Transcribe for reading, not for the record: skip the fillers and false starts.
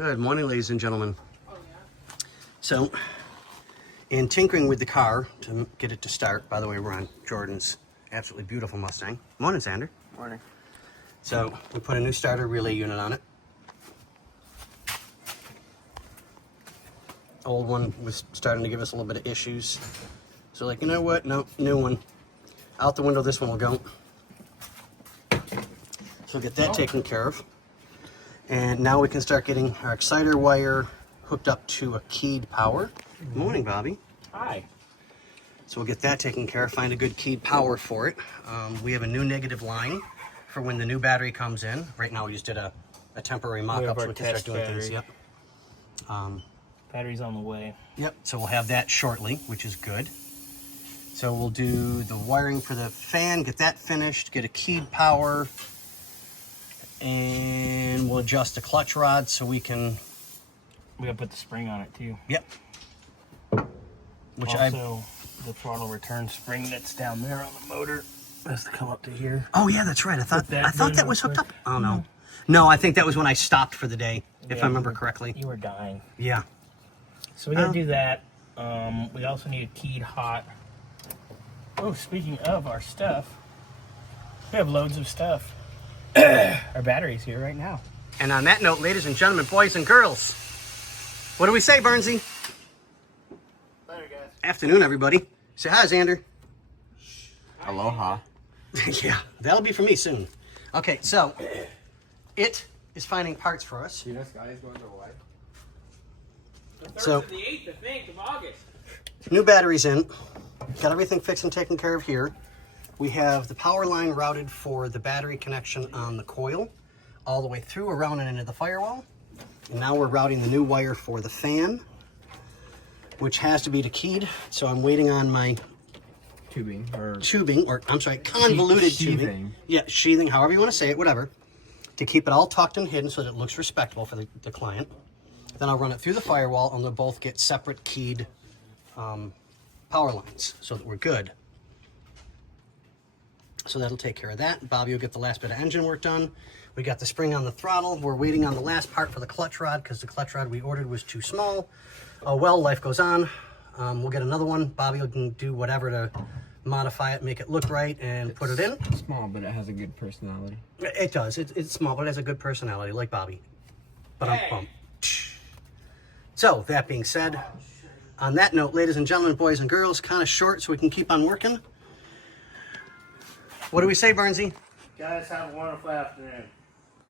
Good morning, ladies and gentlemen. So, in tinkering with the car to get it to start, by the way, we're on Jordan's absolutely beautiful Mustang. Morning, Sander. Morning. So, we put a new starter relay unit on it. Old one was starting to give us a little bit of issues. So, like, you know what? No, new one. Out the window, this one will go. So, we'll get that taken care of. And now we can start getting our exciter wire hooked up to a keyed power. Good morning, Bobby. Hi. So we'll get that taken care of, find a good keyed power for it. We have a new negative line for when the new battery comes in. Right now we just did a temporary mock-up so we can start doing things. Yep. Battery's on the way. Yep, so we'll have that shortly, which is good. So we'll do the wiring for the fan, get that finished, get a keyed power, and we'll adjust the clutch rod so we can... We gotta put the spring on it too. Yep. Which also, the throttle return spring that's down there on the motor has to come up to here. Oh yeah, that's right. I thought that was hooked up. Oh no. No, I think that was when I stopped for the day, if I remember correctly. You were dying. Yeah. So we gotta do that. We also need a keyed hot. Oh, speaking of our stuff, we have loads of stuff. Our battery's here right now. And on that note, ladies and gentlemen, boys and girls, what do we say, Burnsy? Later, guys. Afternoon, everybody. Say hi, Xander. Aloha. Yeah, that'll be for me soon. Okay, so it is finding parts for us. You know Sky's going to Hawaii? So the 8th, I think, of August. new batteries in. Got everything fixed and taken care of here. We have the power line routed for the battery connection on the coil, all the way through, around and into the firewall. And now we're routing the new wire for the fan, which has to be keyed. So I'm waiting on my Tubing, convoluted sheathing. tubing. Yeah, sheathing, however you want to say it, whatever. To keep it all tucked and hidden so that it looks respectable for the client. Then I'll run it through the firewall and they'll both get separate keyed power lines so that we're good. So that'll take care of that. Bobby will get the last bit of engine work done. We got the spring on the throttle. We're waiting on the last part for the clutch rod because the clutch rod we ordered was too small. Oh well, life goes on. We'll get another one. Bobby can do whatever to modify it, make it look right, and put it in. Small, but it has a good personality. It does. It's small, but it has a good personality, like Bobby. But So, that being said, on that note, ladies and gentlemen, boys and girls, kind of short so we can keep on working. What do we say, Burnsy? Guys, have a wonderful afternoon.